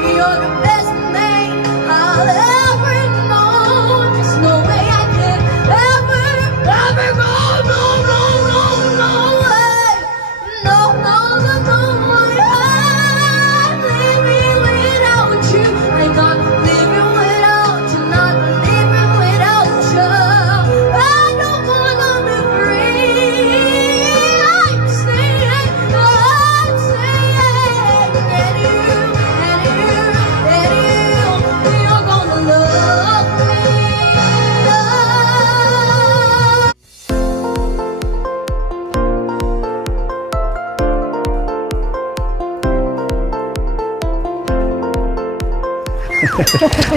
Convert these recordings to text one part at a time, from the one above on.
You're the best man I'll ever know. There's no way I could ever go. No, no, no, no way. No, no, no, no way. I'm living without you. I'm not living without you. Not living without you. I don't wanna be free. I'm staying. And you're gonna love me.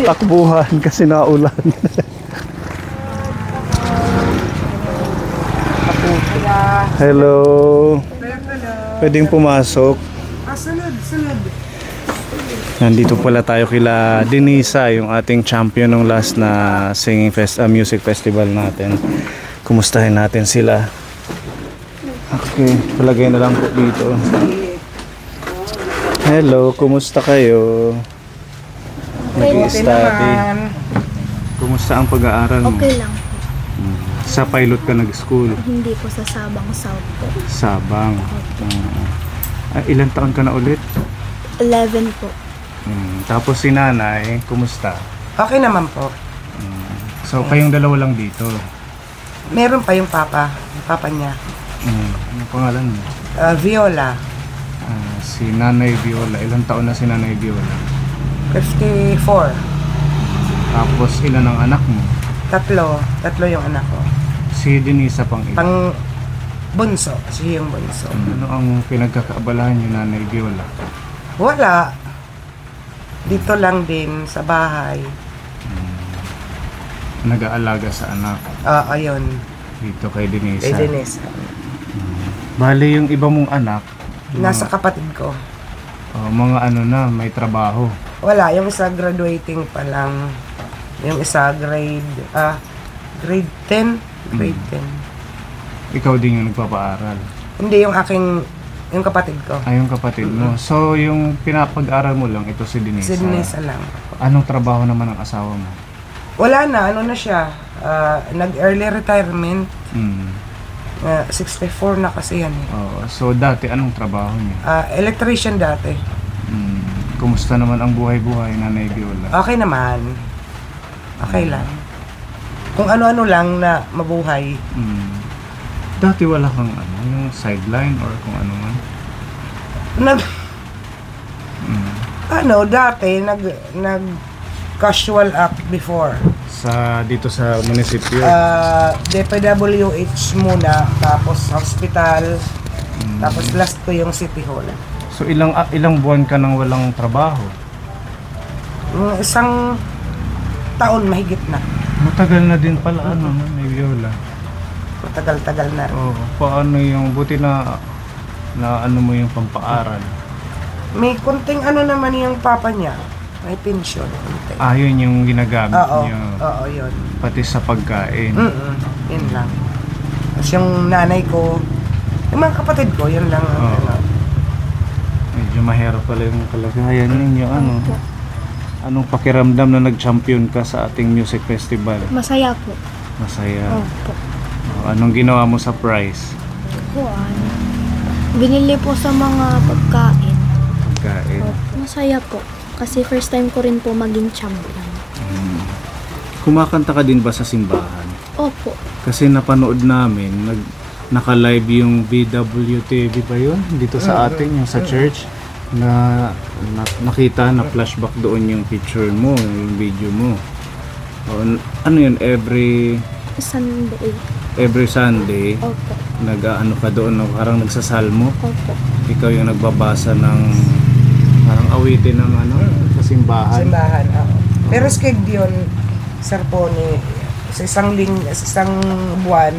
Takbuhan kasi naulan. Hello. Pwedeng pumasok. Sunod. Nandito pala tayo kila Denisa, yung ating champion ng last na music festival natin. Kumustahin natin sila. Okay, palagay na lang po dito. Hello, kumusta kayo? Nag-i-study. Kumusta ang pag-aaral mo? Okay lang. Sa pilot ka nag-school? Hindi po sa Sabang South po. Sabang. Ilang taon ka na ulit? 11 po. Tapos si nanay, kumusta? Okay naman po. So kayong dalawa lang dito? Meron pa yung papa niya. Ano pangalan mo? Viola. Si Nanay Viola. Ilang taon na si Nanay Viola? 54. Tapos ilan ang anak mo? Tatlo yung anak ko. Si Denisa pang ilan? Pang bunso, siya yung bunso. Ano ang pinagkakaabalahan niyo, Nanay Viola? Wala. Dito lang din sa bahay. Nag-aalaga sa anak? Ayun. Dito kay Denisa? Kay Denise. Bali yung iba mong anak? Nasa kapatid ko. Mga ano na, may trabaho? Wala, yung isa graduating pa lang. Yung isa grade 10. Grade 10. Ikaw din yung nagpapaaral? Hindi, yung kapatid ko. Yung kapatid mo. So, yung pinapag-aral mo lang, ito si Denisa? Si Denisa lang. Anong trabaho naman ang asawa mo? Wala na, ano na siya. Nag-early retirement. 64 na kasi yan eh. So, dati, anong trabaho niya? Electrician dati. Kumusta naman ang buhay-buhay, Nanay Viola? Okay naman. Okay lang. Kung ano-ano lang na mabuhay. Dati wala kang yung sideline or kung ano man? Dati, casual act before. Dito sa munisipyo? DPWH muna, tapos hospital, tapos last ko yung City Hall. So ilang buwan ka nang walang trabaho? Isang taon mahigit na. Matagal na din pala Nanay Viola. Matagal-tagal na. Paano yung buti na ano mo yung pampaaral? May kunting naman yung papa niya. May pension. Yun yung ginagamit niyo? Oo, yun. Pati sa pagkain? Yun lang. Tapos yung nanay ko, yung mga kapatid ko, yun lang. Medyo mahirap pala yung kalagayan ninyo. Anong pakiramdam na nag-champion ka sa ating music festival? Masaya po. Masaya? Opo. Anong ginawa mo sa prize? Binili po sa mga pagkain. Pagkain? Masaya po. Kasi first time ko rin po maging champion. Kumakanta ka din ba sa simbahan? Opo. Kasi napanood namin, naka-live yung BWTV pa yun? Dito sa atin, yung sa church. Nakita na flashback doon yung picture mo, yung video mo. Ano yun, every Sunday? Opo. Nag-ano ka doon, parang nagsasalmo? Opo. Ikaw yung nagbabasa ng parang awitin ng sa simbahan? Simbahan, Pero schedule, Sir Pony, sa isang buwan,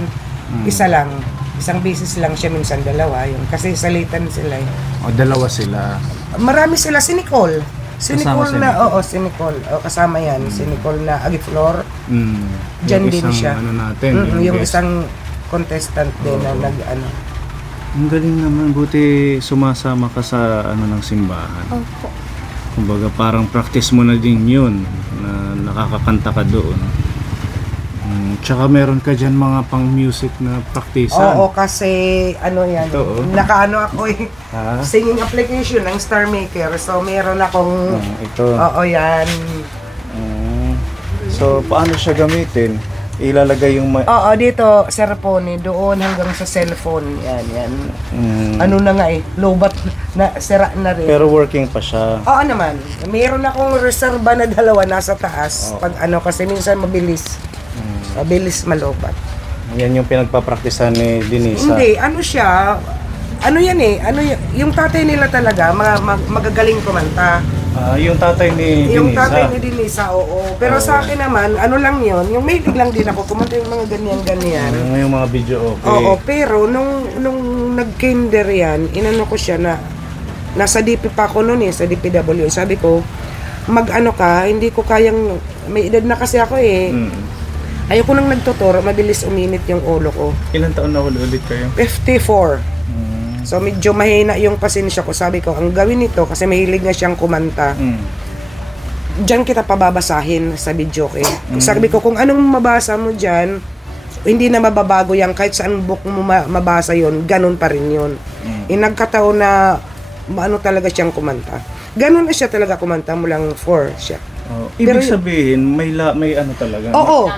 isa lang. Isang beses lang siya, minsan dalawa. Kasi salitan sila eh. Dalawa sila? Marami sila. Si Nicole. Si Nicole na, si Nicole. Kasama yan. Si Nicole na Agiflor. Diyan din siya. Yung isang contestant din na Ang galing naman. Buti sumasama ka sa ng simbahan. Opo. Kumbaga parang practice mo na din yun na nakakakanta ka doon. Tsaka meron ka dyan mga pang music na practicean. Oo, kasi ano yan, Ito, oh. nakaano ako eh, Ha? singing application ng Star Maker. So meron akong, Ito. oo yan. So paano siya gamitin? Ilalagay yung Oo, dito, cellphone, doon hanggang sa cellphone. Yan. Ano na nga eh, lobat na, sira na rin. Pero working pa siya. Oo naman, meron akong reserva na dalawa nasa taas. Oo. Pag ano, kasi minsan mabilis. Mabilis malobat. Yan yung pinagpapraktisan ni Denisa. Hindi, ano siya, ano yan eh, yung tatay nila talaga, magagaling kumanta. Yung tatay ni Denisa. Yung tatay ni Denisa, oo. Pero sa akin naman, ano lang yon, yung may lang din ako, kumanta yung mga ganyan-ganyan. Yung mga video okay. Oo, pero nung nag-kinder yan, inano ko siya na, nasa DP pa ako noon eh, sa DPW. Sabi ko, mag-ano ka, hindi ko kayang, may edad na kasi ako eh. Ayoko nang nagtuturo, mabilis uminit yung ulo ko. Ilan taon na ulit kayo? 54. So medyo mahina yung pasensya ko. Sabi ko, ang gawin nito, kasi mahilig na siyang kumanta. Diyan kita pababasahin sa video eh. Sabi ko, kung anong mabasa mo dyan, hindi na mababago yan. Kahit saan book mo mabasa yon, ganun pa rin yun. Nagkataon na ano talaga siyang kumanta. Ganun na siya talaga kumanta mulang 4 siya. Ibig sabihin, may ano talaga? Oo.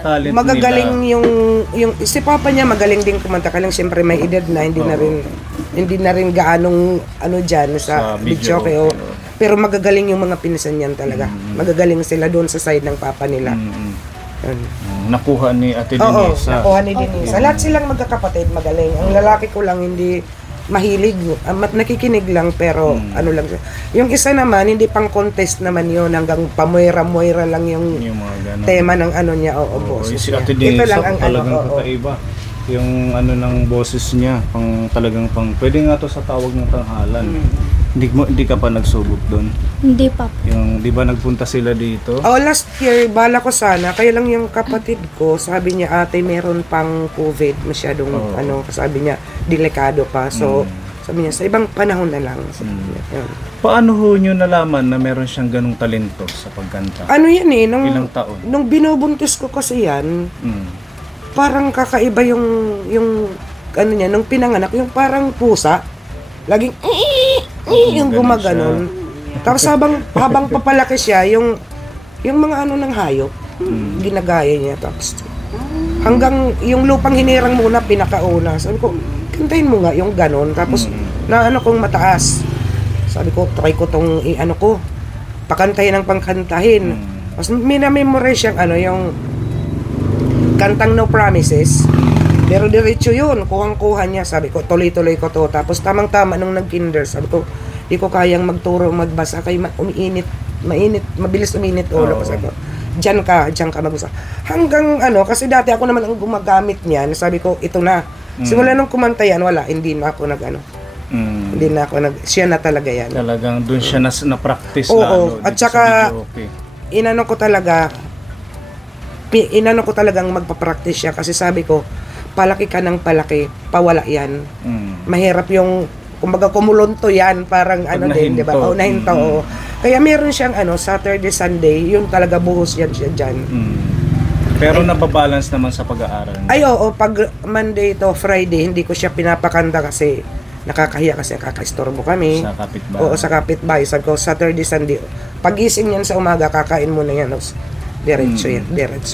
Talent Magagaling nila. yung si Papa niya magaling din kumanta, kaya siyempre may edad na, hindi na rin gaanong ano diyan sa video kayo. Pero magagaling yung mga pinsan niyan talaga. Magagaling sila doon sa side ng papa nila. Nakuha ni Ate Oo, Denisa. nakuha ni Denisa. Lahat silang magkakapatid magaling. Ang lalaki ko lang hindi mahilig, nakikinig lang pero ano lang siya. Yung isa naman hindi pang contest naman yun, hanggang pamoira-moira lang yung mga ganun. tema ng ano niya, boses Si niya. Ate Ito Denisa lang ang talagang kakaiba. Yung ano ng boses niya, talagang pwede nga to sa tawag ng tanghalan. Hindi ka pa nagsubok doon. Hindi pa po. Yung 'di ba nagpunta sila dito? Last year, bala ko sana. Kaya lang yung kapatid ko, sabi niya, ate, meron pang COVID. Masyadong, sabi niya, delikado pa. So, sabi niya, sa ibang panahon na lang. Sabi niya, yun. Paano ho nyo nalaman na meron siyang ganung talento sa pagkanta? Ano yan eh, Ilang taon? nung binubuntis ko kasi yan, parang kakaiba yung ano niya, nung pinanganak, yung parang pusa. Laging, yung gumaganon. Tapos habang papalaki siya, yung mga ano ng hayop, ginagaya niya. Tapos hanggang yung lupang hinirang muna, pinakauna. Sabi ko, kantahin mo nga yung ganon. Tapos na ano kong mataas. Sabi ko, try ko tong pakantahin ng pangkantahin. Tapos minamemorize siyang yung kantang No Promises. Pero diretso yun, kuhang-kuha niya. Sabi ko, tuloy-tuloy ko to. Tapos tamang-tama nung nag-kinder, sabi ko, di ko kayang magturo, magbasa. Kaya mabilis uminit ulo ko. Sabi ko, diyan ka magbasa. Hanggang kasi dati ako naman ang gumagamit niyan. Sabi ko, ito na. Simula nung kumanta yan, wala, hindi na ako hindi na ako siya na talaga yan. Talagang doon siya na-practice Oo, lalo. at saka, inano ko talagang magpa-practice siya kasi sabi ko, palaki ka ng palaki, pawala yan. Mahirap yung, kumbaga kumulunto yan, parang din, di ba? Nahinto. Kaya meron siyang Saturday, Sunday, yun talaga buhos yan siya dyan. Pero nababalance naman sa pag-aaral niya. Ay, oo, pag Monday to Friday, hindi ko siya pinapakanta kasi nakakahiya kasi kakaistorbo kami. Sa kapitbahay. Oo, sa kapitbahay. Sabi ko, Saturday, Sunday, pagising yan sa umaga, kakain mo na yan. Diretso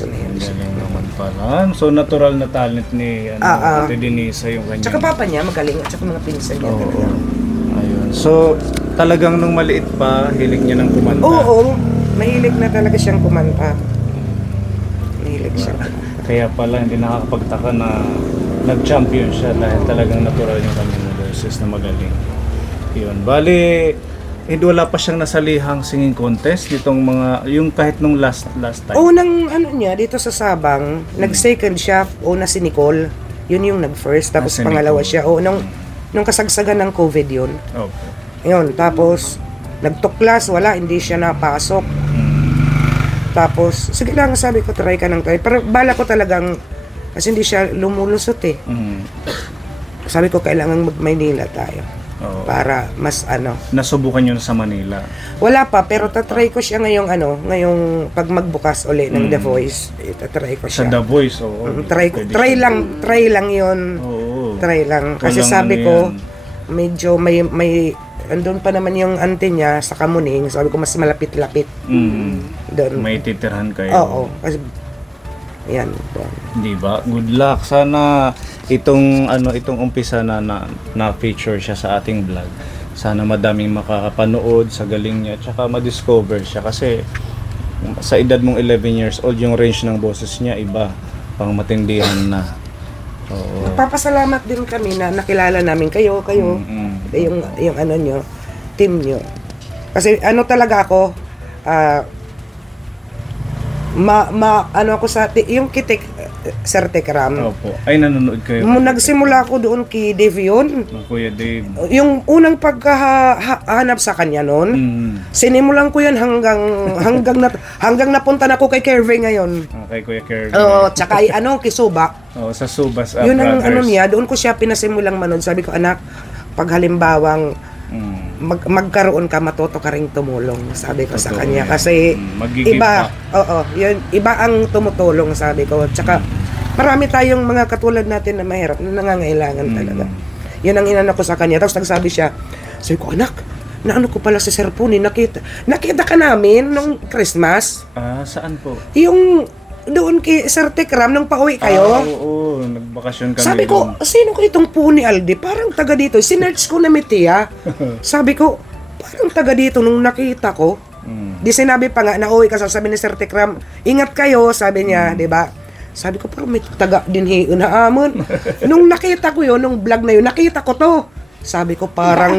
na yan. Galing naman pala. So natural na talent ni Ate Denisa yung kanya. Tsaka papa niya, magaling. At saka mga pinsan niya. Oo. Ayun. So talagang nung maliit pa, hilig niya ng kumanta. Oo, mahilig na talaga siyang kumanta. Mahilig siya. Kaya pala hindi nakakapagtaka na nag-champion siya dahil talagang natural yung kanyang verses na magaling. Yun. Bali, wala pa siyang nasalihang singing contest ditong yung kahit nung last time. Unang niya dito sa Sabang, nag-second siya, una si Nicole. Yun yung nag-first, tapos si pangalawa Nicole. siya. Nung kasagsagan ng COVID yun. Okay. Yun, tapos nagtuklas, wala, hindi siya napasok. Tapos, sige lang, sabi ko, try ka ng try. Pero bala ko talagang, kasi hindi siya lumulusot eh. Sabi ko, kailangan mag-Maynila tayo. Oo. Para mas Nasubukan nyo na sa Manila. wala pa, pero tatry ko siya ngayong pag magbukas uli ng The Voice, tatry ko Sa siya. The Voice, oo. Pwede siya. Try lang yun. Oo. Try lang. Kasi Walang sabi ko, yan. medyo may andun pa naman yung ante niya sa Kamuning. Sabi ko, mas malapit-lapit doon. May titirhan kayo. Oo. Kasi, yan. Di ba? Good luck. Sana itong umpisa na feature siya sa ating vlog. Sana madaming makakapanood sa galing niya, tsaka ma-discover siya kasi sa edad mong 11 years old, yung range ng boses niya iba, pang matindihan na. Oo. Nagpapasalamat din kami na nakilala namin kayo, yung nyo, team nyo. Kasi talaga ako, ako sa yung Kitik Sir Tekram. Opo. Ay, nanonood kayo. Nagsimula ako doon kay Dave yun. Kuya Dave. Yung unang pagkahanap sa kanya noon, sinimulan ko yan hanggang napunta na ako kay Kervin ngayon. Kay Kuya Kervin. Oo, tsaka kay Subak. Sa Subas Yun ang Brothers. niya, doon ko siya pinasimulang manood. Sabi ko, anak, pag halimbawang magkaroon ka, matuto ka ring tumulong, sabi ko sa Totoo kanya. yan. Kasi Mag-give iba, back. yun, iba ang tumutulong, sabi ko. Tsaka marami tayong mga katulad natin na mahirap, na nangangailangan talaga. Yun ang inano ko sa kanya. Tapos nagsabi siya, sabi ko, anak, naano ko pala si Sir Puni, nakita ka namin nung Christmas. Saan po? Yung doon kay Sir Tekram, nung pauwi kayo. Oo, nagbakasyon kami. Sabi ko, sino ko itong Puni Aldi? Parang taga dito. Sinerch ko na Mitiya. Sabi ko, parang taga dito nung nakita ko. Di sinabi pa nga, nauwi ka, sabi ni Sir Tekram, ingat kayo, sabi niya, di ba? Sabi ko, parang may taga din na amon. Nung nakita ko yun, nung vlog na yun, nakita ko to. Sabi ko, parang...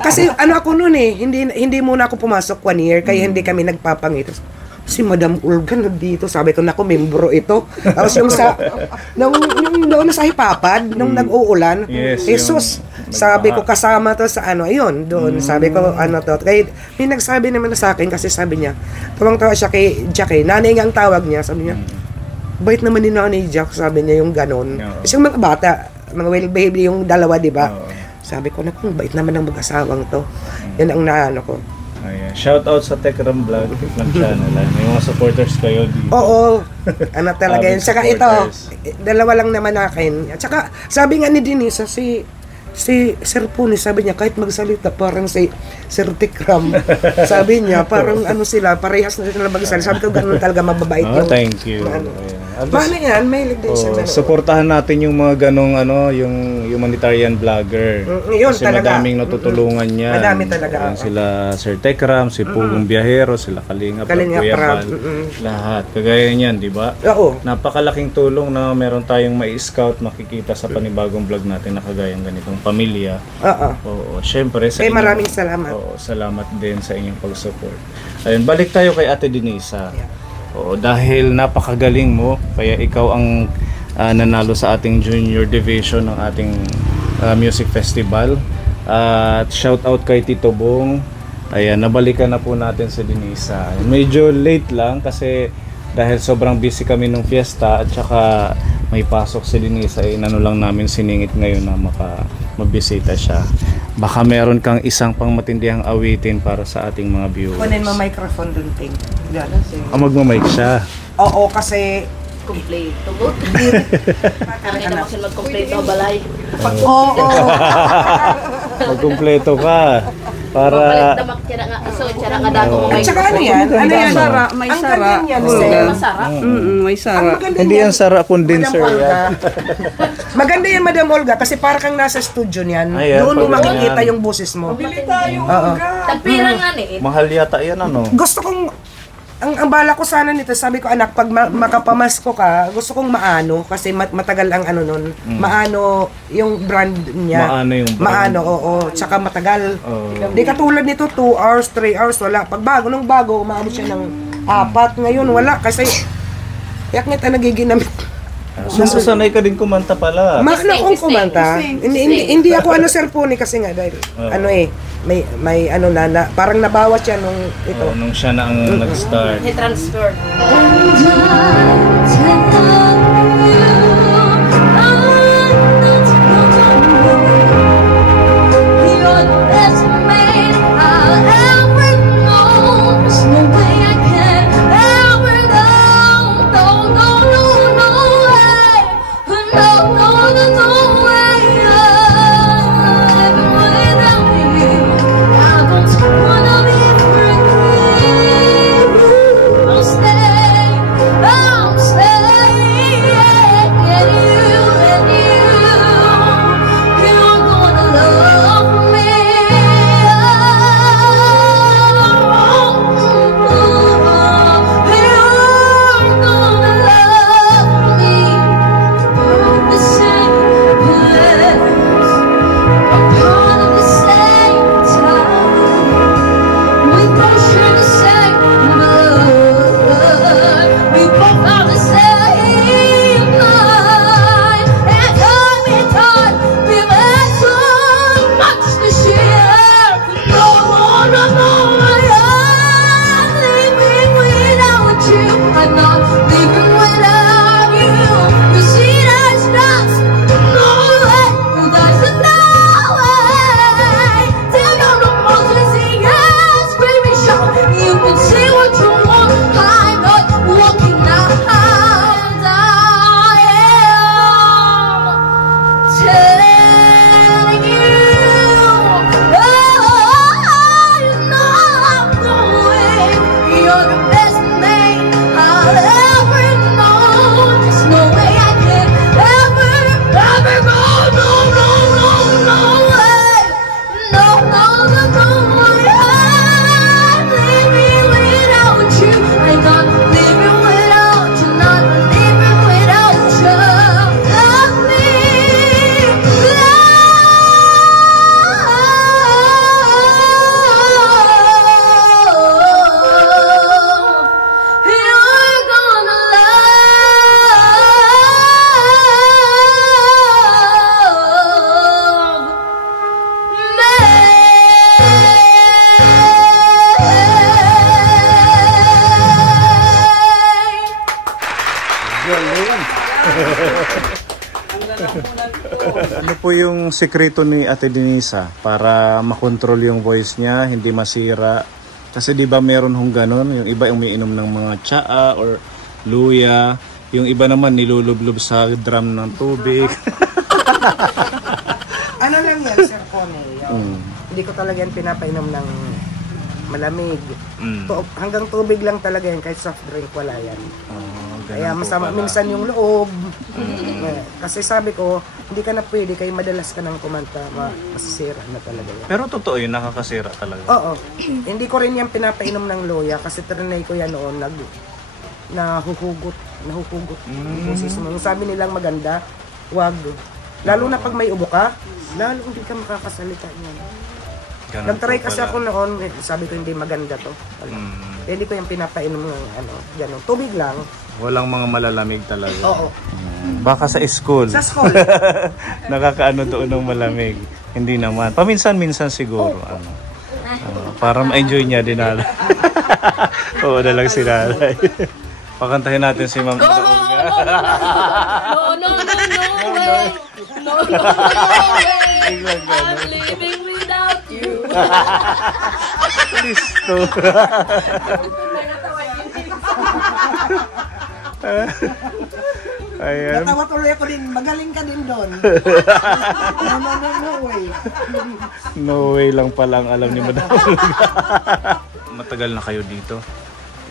Kasi ako noon hindi muna ako pumasok 1 year, kaya hindi kami nagpapangito. Si Madam Olga nandito, sabi ko, naku, membro ito. Tapos yung doon sa Hipapad, nung nag-uulan, Yes, Jesus, sabi ko, kasama to sa ayun, doon. Sabi ko, to. Kaya may nagsabi naman sa akin, kasi sabi niya, tumang-tawa siya kay Jack, nanay nga ang tawag niya, sabi niya, bait naman ni Nanay Jack, sabi niya yung ganon. Kasi yung mga bata, mga well-behaved yung dalawa, di ba? Sabi ko, naku, bait naman ng mag-asawang to. Yan ang naano ko. Ayan. Shout out sa Tekram Vlog ng channel. May mga supporters kayo dito. Oo. Talaga yun. Saka ito, supporters. dalawa lang naman akin. At saka, sabi nga ni Denise, si Sir Puni, sabi niya, kahit magsalita, parang si Sir Tekram. Sabi niya, parang sila, parehas na sila magsalita. Sabi ko, ganun talaga mababait yung... Thank you. Paano yan? May din siya. Supportahan natin yung mga ganong yung humanitarian vlogger. Yun Kasi talaga. madaming natutulungan niya. Madami talaga. Ayan, sila Sir Tekram, si Pugong Biyahero, sila Kalinga Prab. Bal. Lahat. Kagaya niyan, di ba? Oo. Napakalaking tulong na meron tayong may-scout makikita sa panibagong vlog natin na kagayang ganitong pamilya. Oo. Syempre, Maraming salamat. Oo, salamat din sa inyong pag-support. Ayun, balik tayo kay Ate Denisa. Oo, dahil napakagaling mo, kaya ikaw ang nanalo sa ating junior division ng ating music festival. At shout out kay Tito Bong. Ayan, nabalikan na po natin si Denisa. Medyo late lang kasi dahil sobrang busy kami nung fiesta at saka may pasok si Denisa, inano lang namin siningit ngayon na mabisita siya. Baka meron kang isang pang matindihang awitin para sa ating mga viewers. Kunin mo microphone dun, Ting. Magmamic siya. Oo, kasi... Kompleto mo. Kami na kasi mag-kompleto balay. Oo. Magkumpleto ka. Para... Mapalit na magtira nga. So, tira nga dako mo may... Tsaka ano yan? Ano yan? Sara, may Ang sara. galing yan, Oo. Sir. Masarap. May sara. Ang maganda Hindi yan. yan Sara condenser Madam Olga. yan. Maganda yan, Madam Olga, kasi para kang nasa studio niyan. Ayan, Doon mo pag makikita ganyan. yung boses mo. Tagpira nga ni. Mahal yata yan ano. Gusto kong... Ang bala ko sana nito, sabi ko, anak, pag makapamasko ka, gusto kong maano, kasi matagal ang nun. Maano yung brand niya. Maano yung brand. Maano, oo. Tsaka matagal. Oo. Di katulad nito, 2 hours, 3 hours, wala. Pag nung bago, umaabot siya ng 4. Ngayon, wala. Kasi, yak nita nagiginamit. Susanay ka din kumanta pala. Maano akong kumanta. Hindi ako Sir Puni kasi nga, dahil, may parang nabawas siya nung ito. Nung siya na ang nag-start. Ni transfer. po yung sekreto ni Ate Denisa para makontrol yung voice niya, hindi masira? Kasi di ba meron hong ganun, yung iba umiinom ng mga tsaa or luya, yung iba naman nilulublob sa drum ng tubig. Ano lang yan, Sir Connie? Hindi ko talaga yan pinapainom ng malamig. Hanggang tubig lang talaga yan, kahit soft drink wala yan. Kaya masama minsan yung loob. Kasi sabi ko, hindi ka na pwede, kaya madalas ka nang kumanta, masisira na talaga yan. Pero totoo yun, nakakasira talaga. Oo. Hindi ko rin yan pinapainom ng loya kasi trinay ko yan noon, nahuhugot yung boses mo. Yung sabi nilang maganda, wag. Lalo na pag may ubo ka, lalo hindi ka makakasalita niyan. Nag-try kasi ako noon, sabi ko hindi maganda to. Hindi ko yung pinapainom ng gano'n. Tubig lang. Walang mga malalamig talaga. Oo. Baka sa school. Sa school. Nakakaano doon ng malamig. Hindi naman. Paminsan-minsan siguro. Para ma-enjoy niya din na. Oo na lang si nanay. Pakantahin natin si Ma'am Daoga. No way. No way. I'm living without you. Listo. Ayan. Natawa tuloy ako din, magaling ka din doon. No way. No way lang pala ang alam ni Madam. Matagal na kayo dito?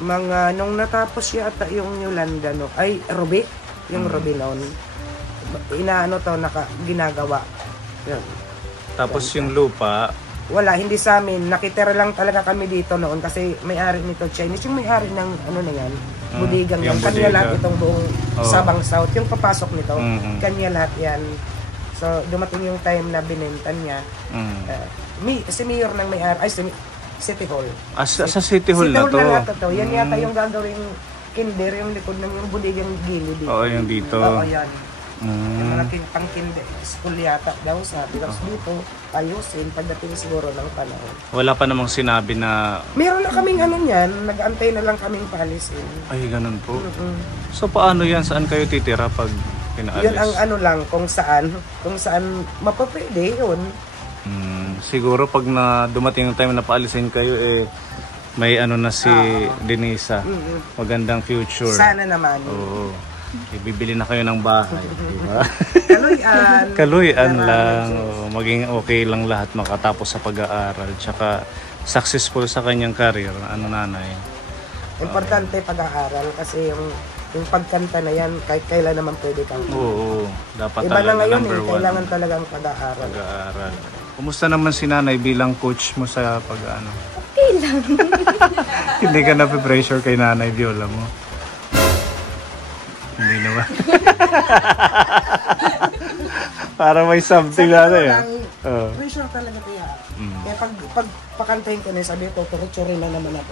Nung natapos yata yung Yolanda, no? Ay, Ruby. Yung Ruby noon. Ginagawa. Yan. Tapos yung lupa, Wala, hindi sa amin. Nakitira lang talaga kami dito noon kasi may-ari nito Chinese. Yung may-ari ng ano na yan, budigang yan. yung Kanya bodega. lahat itong buong Sabang South. Yung papasok nito, kanya lahat yan. So, dumating yung time na binenta niya. Si mayor ng may-ari, ay, City Hall. sa City Hall na to. City Hall na to. Yan yata yung gagawing kinder, yung likod ng yung budigang gilid dito. Oo, yung dito. Oo, yan. Yung malaking pang-kinder, school yata daw sabi. Tapos dito, ayusin pagdating siguro ng panahon. Wala pa namang sinabi na, Meron na kaming ano niyan, nag-antay na lang kaming paalisin. ay ganun po. So paano yan? Saan kayo titira pag pinaalis? Yun ang ano lang, kung saan mapapwede yun. Siguro pag dumating yung time na paalisin kayo, may ano na si Denisa. Magandang future. Sana naman. Oo. Ibibili na kayo ng bahay, di ba? Kaluyan. Kaluyan lang. Maging okay lang lahat makatapos sa pag-aaral. Tsaka successful sa kanyang career. Ano nanay? Importante pag-aaral kasi yung pagkanta na yan, kahit kailan naman pwede kang. Oo. Dapat Iba na talaga ngayon number one. kailangan talagang pag-aaral. Pag-aaral. Kumusta naman si nanay bilang coach mo sa pag-ano? Okay lang. Hindi ka na-pressure kay nanay Viola mo? Hindi naman. Para may something na yan. Pressure talaga kaya. Kaya pag pakantahin ko na, sabi ko, turitsurin na naman ako.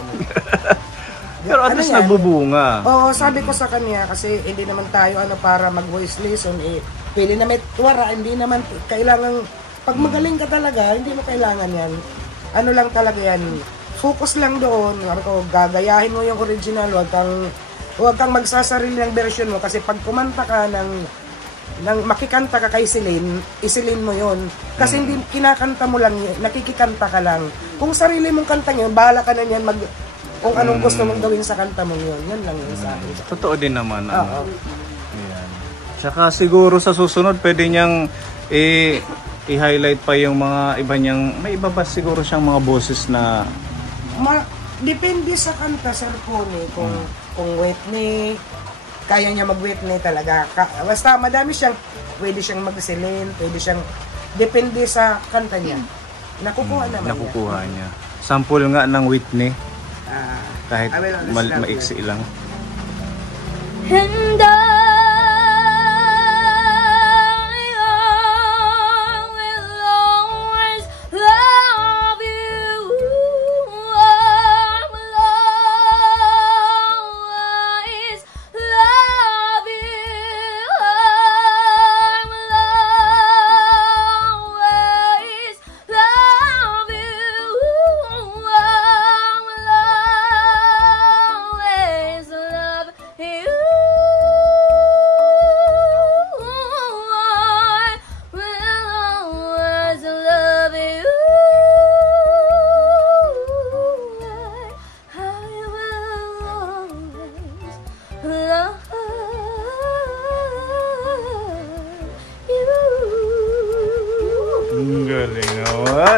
Pero at least nagbubunga. Oo, sabi ko sa kanya, kasi hindi naman tayo para mag-voice lesson, pwede na may tuwara, hindi naman kailangan, pag magaling ka talaga, hindi mo kailangan yan. Ano lang talaga yan, focus lang doon. Sabi ko, gagayahin mo yung original, huwag kang magsasarili ng version mo kasi pag kumanta ka ng makikanta ka kay Celine, isilin mo yon. Kasi hindi kinakanta mo lang yun, nakikikanta ka lang. Kung sarili mong kanta yun, bahala ka na yan kung anong gusto mong gawin sa kanta mong yun. Yan lang yun sa akin. Totoo din naman. Oo. Ayan. Tsaka siguro sa susunod, pwede niyang i-highlight pa yung mga iba niyang, may iba ba siguro siyang mga boses na Depende sa kanta, Sir Connie, kung Whitney, kaya niya mag-Whitney talaga. Basta madami siyang, pwede siyang mag-Celine, pwede siyang, depende sa kanta niya. Nakukuha naman nakukuha niya. Sample nga ng Whitney, kahit I will always love maiksi lang. And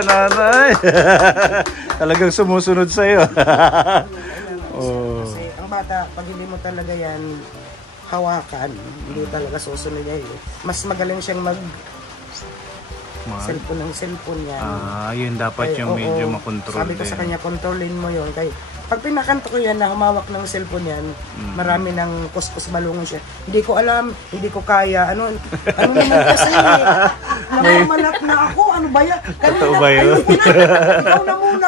nanay. Talagang sumusunod sa'yo. Oh. Kasi ang bata, pag hindi mo talaga yan hawakan, hindi talaga susunod niya eh. Mas magaling siyang cellphone ng cellphone yan. Yun dapat Kaya, yung medyo oo, makontrol sabi ko sa kanya, kontrolin mo yun. Kaya, pag pinakanto ko yan na humawak ng cellphone yan, marami ng kuskus balungon siya. Hindi ko alam, hindi ko kaya. Ano naman kasi, namamanap na ako, ano ba yan? Totoo ba yun? Ikaw na muna.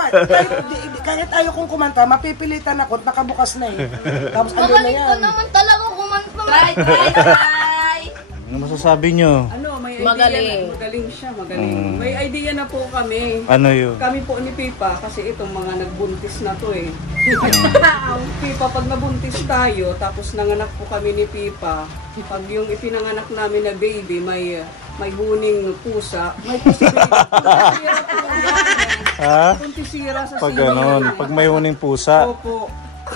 Kahit ayaw kong kumanta, mapipilitan ako, nakabukas na eh. Tapos ano na Magaling yan. ko naman talaga kumanta. Try. Ano masasabi nyo? Ano, may Magaling. idea. Magaling siya, magaling. May idea na po kami. Ano yun? Kami po ni Pipa, kasi itong mga nagbuntis na to eh. Ang Pipa, pag nabuntis tayo, tapos nanganak po kami ni Pipa, pag yung ipinanganak namin na baby, may huning pusa, may pusa. Ha? Puntisira sa Pag sila. ganon, pag may huning pusa. Opo.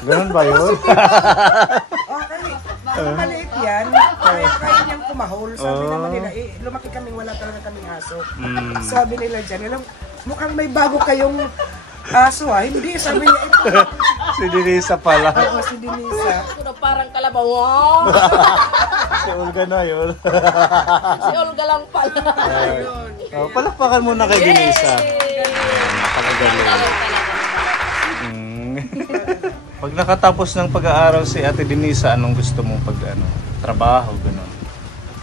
Ganon ba yun? Okay. Kung maliit yan, kaya niyang kumahol. Sabi naman nila, lumaki kaming wala talaga kaming aso. Sabi nila dyan, alam, mukhang may bago kayong aso Hindi, sabi niya ito. Si Denisa pala. Oo, si Denisa. Pero parang kalabaw. Wow! Si Olga na yun. Si Olga lang pala. Palakpakan muna kay Denisa. Napakagaling. Pag nakatapos ng pag-aaral si Ate Denisa, anong gusto mo pag trabaho, gano'n?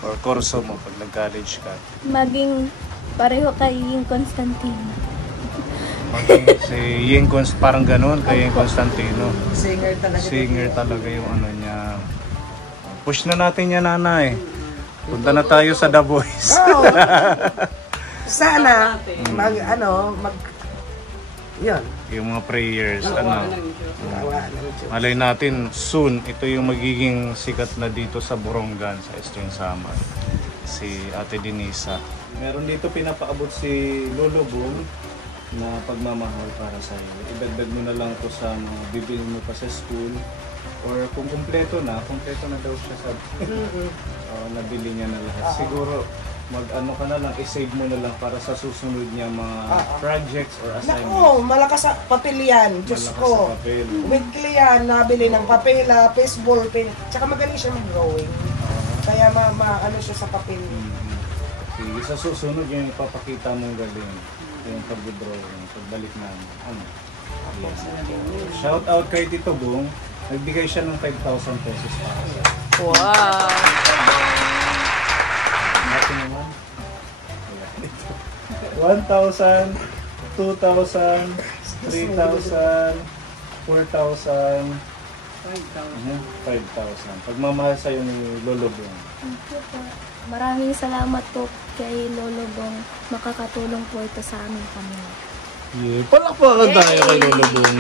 Or kurso mo pag nag-college ka? Maging pareho kay Ying Constantino. Si Ying parang gano'n, kay Ying Constantino. Singer talaga. Singer talaga yung ano niya. Push na natin yan, nanay. Punta na tayo sa The Voice. Oo. Sana, yun. Yung mga prayers, Tawa ng Diyos. malay natin, soon, ito yung magiging sikat na dito sa Borongan, sa Eastern Samar. Si Ate Denisa. Meron dito pinapaabot si Lolo Bong na pagmamahal para sa iyo. Idagdag mo na lang to sa mga bibili mo pa sa school. Or kung kumpleto na daw siya sa nabili niya na lahat. Siguro, mag-ano ka na lang, i-save mo na lang para sa susunod niya mga projects or assignments. Naku, malakas sa papel yan, Diyos Malakas ko. sa papel. Weekly yan, nabili ng papel, baseball pen. Tsaka magaling siya mag-drawing. Kaya ano siya sa papel. Sige, sa susunod yung ipapakita mong galing. Yung pag-drawing, pagbalik namin. Shout out kay Tito Bong. Nagbigay siya ng 5,000 pesos para sa Wow! natin naman. 1,000, 2,000, 3,000, 4,000, 5,000. Pagmamahal sa'yo ni Lolo Bong. Maraming salamat po kay Lolo Bong. Makakatulong po ito sa aming pamilya. Yeah, palakpakan tayo kay Lolo Bong.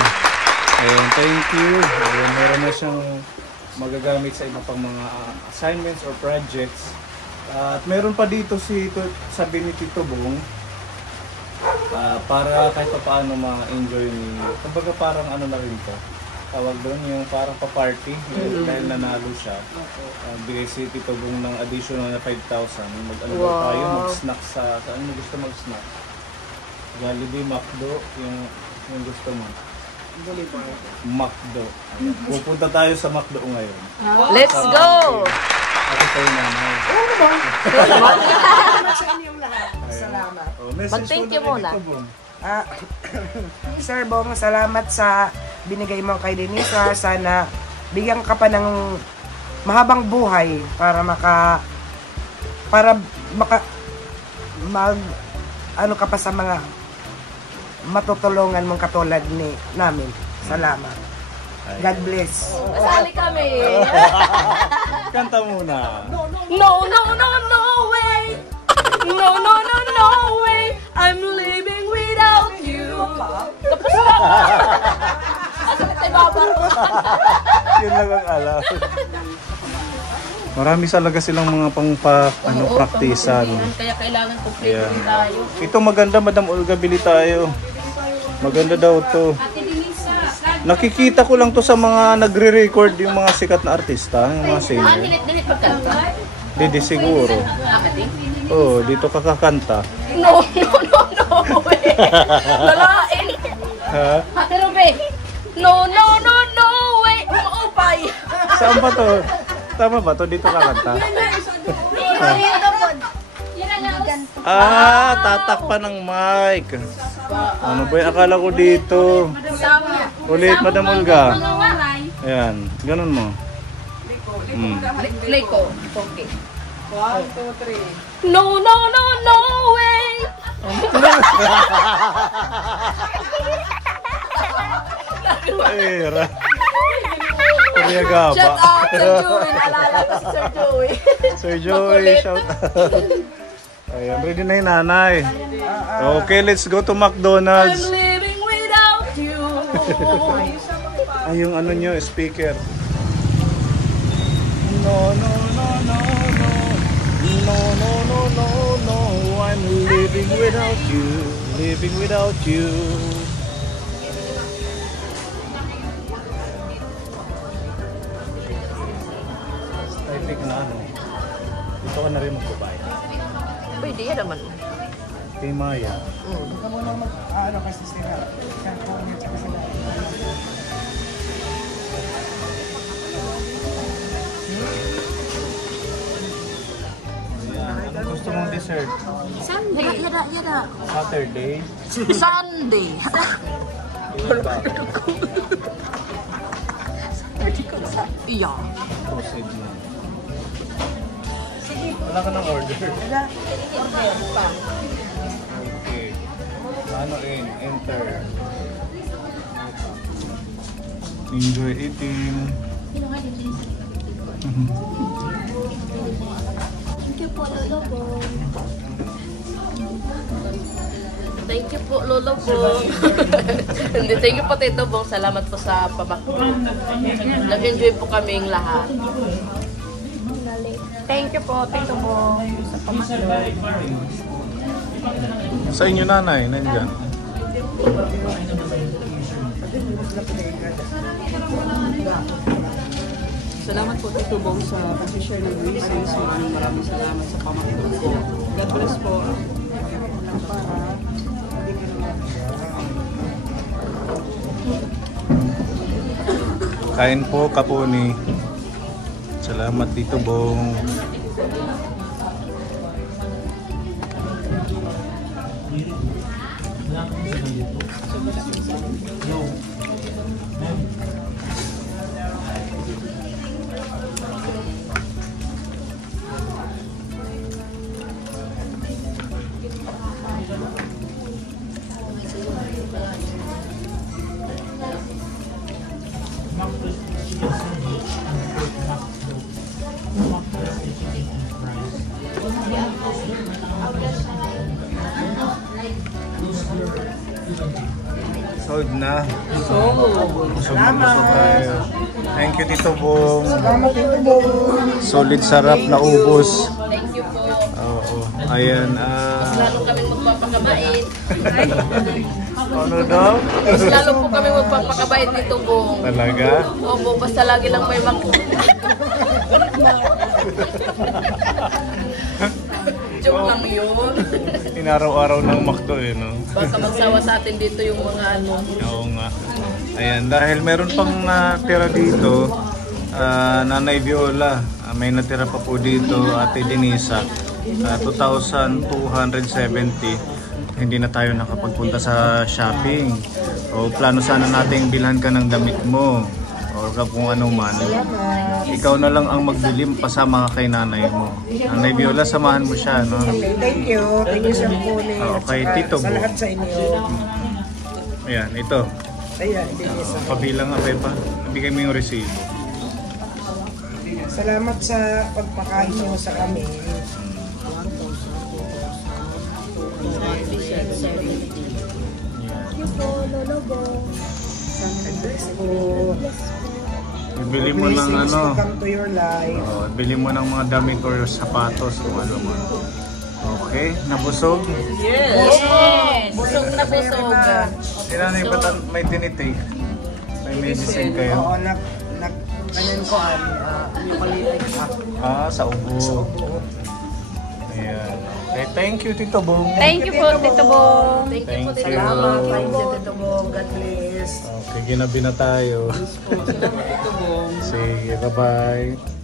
Ayun, thank you. Ayun, meron na siyang magagamit sa iba pang mga assignments or projects. At meron pa dito sabi ni Tito Bong, para kahit pa paano ma-enjoy ni, kumbaga parang ano na rin to, tawag doon yung parang pa-party, dahil nanalo siya. Bigay si Tito Bong ng additional na 5,000. Mag-ano daw tayo, mag-snack saan mo gusto mag-snack? Jollibee, McDo, yung gusto mo. McDo. Pupunta tayo sa McDo ngayon. Let's go! Ako sa'yo nanay. Oo naman. Salamat sa inyong lahat. Salamat. Mag-thank you muna. Sir Bong, salamat sa binigay mo kay Denisa. Sana bigyan ka pa ng mahabang buhay para ano ka pa sa mga matutulungan mong katulad namin. Salamat. God bless. Kasali kami. Kanta muna. No way. No way. I'm living without you. Tapos na. Asal tayo babar. Yun lang ang alam. Marami talaga silang mga praktisan. Kaya kailangan kompleto rin tayo. Ito maganda, Madam Olga, bili tayo. Maganda daw to. Nakikita ko lang to sa mga nagre-record, yung mga sikat na artista, yung mga singer. Dilit pagkanta. Hindi siguro. Oo, dito kakakanta. No. Lalain. Ha? Ate Ruby. No way. Umaupay. Saan ba to? Tama ba to? Dito ka kanta? Ah, tatakpan ng mic. Ano ba yun? Akala ko dito. Ulit, Madam Olga. Ayan, ganun mo. Play ko. Okay. 1, 2, 3. No way. Era. Korea Gaba. Shout out Sir Joey. Naalala ko si Sir Joey. Sir Joey, shout out. Ayan, ready na yung nanay. Okay, let's go to McDonald's. I'm living without you. Ay, yung ano nyo, speaker. No. I'm living without you. Living without you. Typing na ano. Ito ka na rin magbabayad. Pwede yan naman. Kay Maya. Huwag ka muna ano kasi sila. Cellphone at saka sila. Ano gusto mong dessert? Sunday. Yada. Saturday? Sunday. Iya. Proceed na. Wala ka ng order. Okay. Ano in? Enter. Enjoy eating. Thank you po, Lolo Bong. Thank you po, Lolo Bong. Hindi, thank you po, Tito Bong. Salamat po sa pabakbo. Nag-enjoy po kaming lahat. Thank you po, Tito Bong, sa pamasahe. Sa inyo nanay, nandiyan. Salamat po Tito Bong sa pag-share ng blessings. Maraming salamat sa pamakinig po. God bless po. Kain po, Kapuni. Salamat Tito Bong. Sold na. Busog tayo. Thank you Tito Bong. Salamat Tito Bong. Solid sarap na ubos. Thank you po. Oo. Ayan. Lalo kami magpapakabait. Ano daw? Mas lalo po kami magpapakabait nito Bong. Talaga? Opo, basta lagi lang may Joke lang yun. Inaraw-araw ng McDo eh, no? Baka magsawa sa atin dito yung mga ano. Oo nga. Ayan, dahil meron pang natira dito, Nanay Viola, may natira pa po dito, Ate Denisa, 2,270. Hindi na tayo nakapagpunta sa shopping. O plano sana nating bilhan ka ng damit mo o kung ano man. Ikaw na lang ang magbili, pasama ka kay nanay mo. Nanay Viola, samahan mo siya, no? Okay, thank you. Thank you sa Pune. Okay, Tito Sa Bo. lahat sa inyo. Ayan, ito. Ayan, Denisa. Pabilang nga, Pepa. Nabigay mo yung resibo. Salamat sa pagpakain niyo sa amin. Thank you po, Lolo Bong. Bless po. Bili mo ng Blessings ano. to come to your life. Bili mo ng mga damit or sapatos kung ano man. Okay, nabusog? Yes! Busog na busog. Sinanay ba may tinitake? May medicine kayo? Oo, ganyan ko yung palitik. Sa ubo. Ayan. Okay, thank you, Tito Bong. Thank you po, Tito Bong. Thank you po, Thank Tito you. Salamat. Bong. Thank you, Tito Bong. God bless. Okay, ginabi na tayo. Salamat, Tito Bong. Sige, bye-bye.